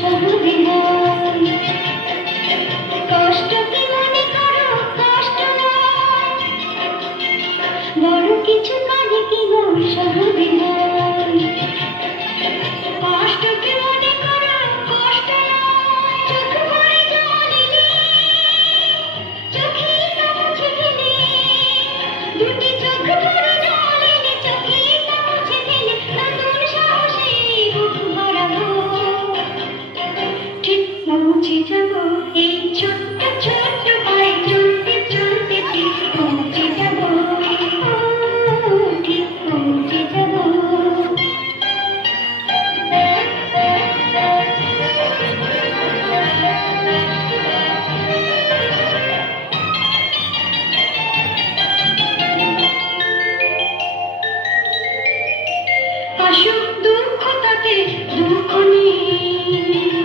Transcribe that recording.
শহুরে নয়, কষ্ট কি মনে করো কষ্ট নয়, বড় কিছু কাজে কি গো শহুরে নয়, কষ্ট কি মনে করো কষ্ট নয়, চোখ ভরে জল এলে চোখে তা মুছে দিলে, দুটি চোখ ভরে জল এলে চোখে তা মুছে দিলে, নতুন সাহসে বুক ভরাবো, ঠিক পৌঁছে যাবো এই ছোট্ট ছোট্ট পায়ে চলতে চলতে, ঠিক পৌঁছে যাবো, ঠিক পৌঁছে যাবো। আসুক দুঃখ তাতে দুঃখ নেই,